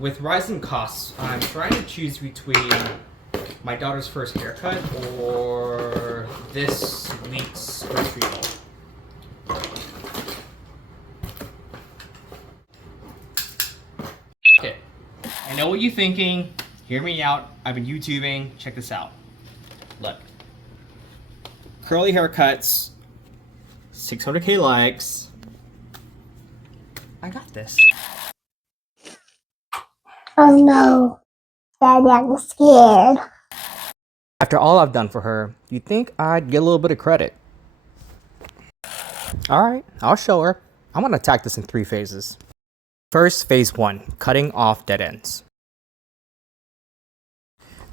With rising costs, I'm trying to choose between my daughter's first haircut or this week's grocery haul. Okay, I know what you're thinking. Hear me out. I've been YouTubing. Check this out. Look. Curly haircuts. 600K likes. I got this. Oh no, Daddy, I'm scared. After all I've done for her, you'd think I'd get a little bit of credit. Alright, I'll show her. I'm gonna attack this in 3 phases. First, phase 1, cutting off dead ends.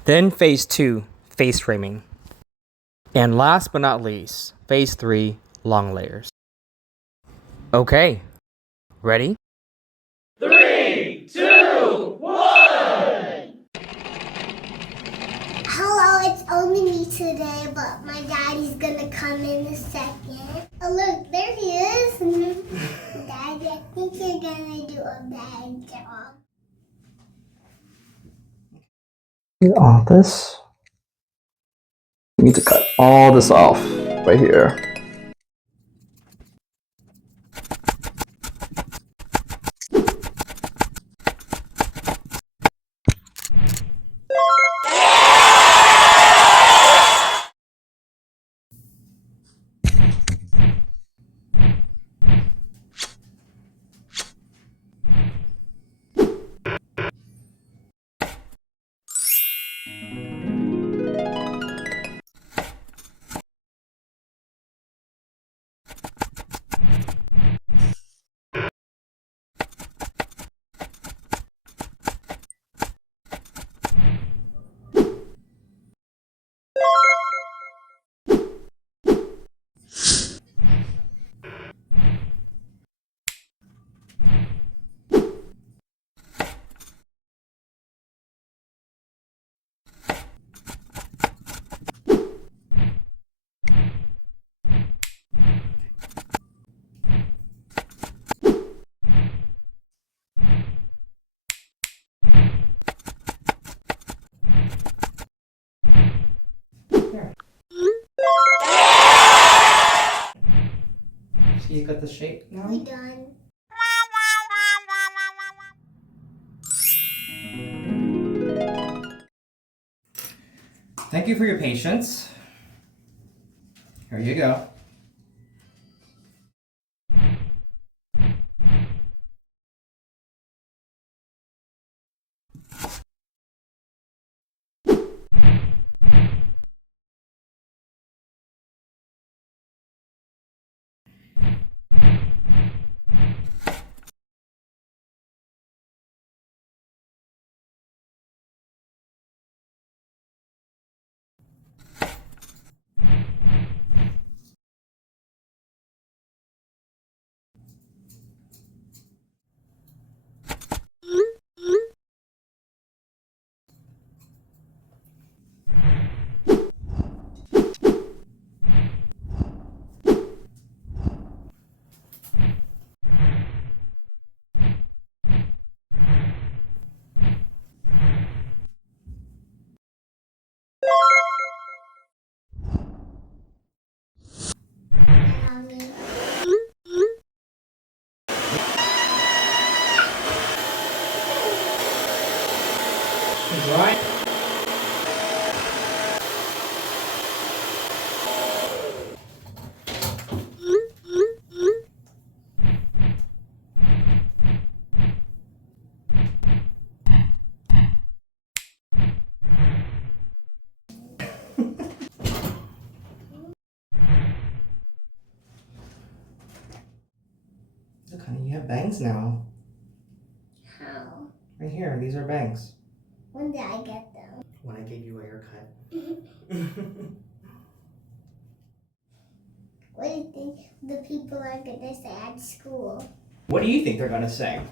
Then phase 2, face framing. And last but not least, phase 3, long layers. Okay, ready? 3, 2, 1! Hello, it's only me today, but my daddy's gonna come in a second. Oh look, there he is. Daddy, I think you're gonna do a bad job. All this. You need to cut all this off right here. So you got the shape now? We done. Thank you for your patience. Here you go. Mommy. Right? Look, honey, you have bangs now. How? Right here, these are bangs. When did I get them? When I gave you a haircut. What do you think the people are gonna say at school? What do you think they're gonna say?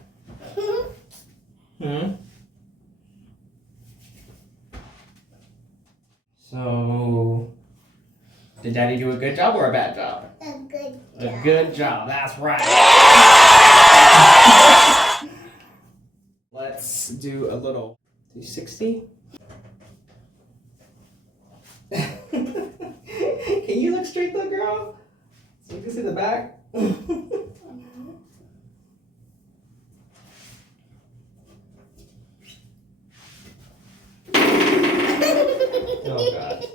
So, did Daddy do a good job or a bad job? A good A job. good job, that's right. Let's let's do a little 360. Can you look straight though, girl? So you can see the back. Oh god.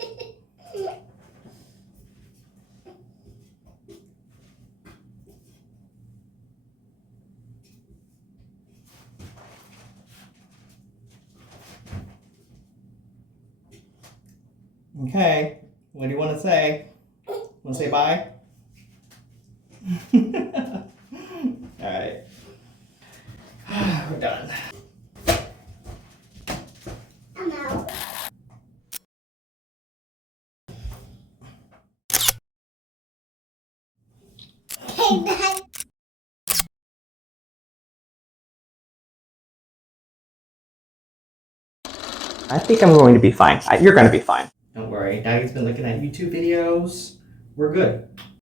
Okay, what do you want to say? Want to say bye? Alright. We're done. I'm out. Hey, Dad. I think I'm going to be fine. You're going to be fine. Don't worry, Daddy's been looking at YouTube videos. We're good.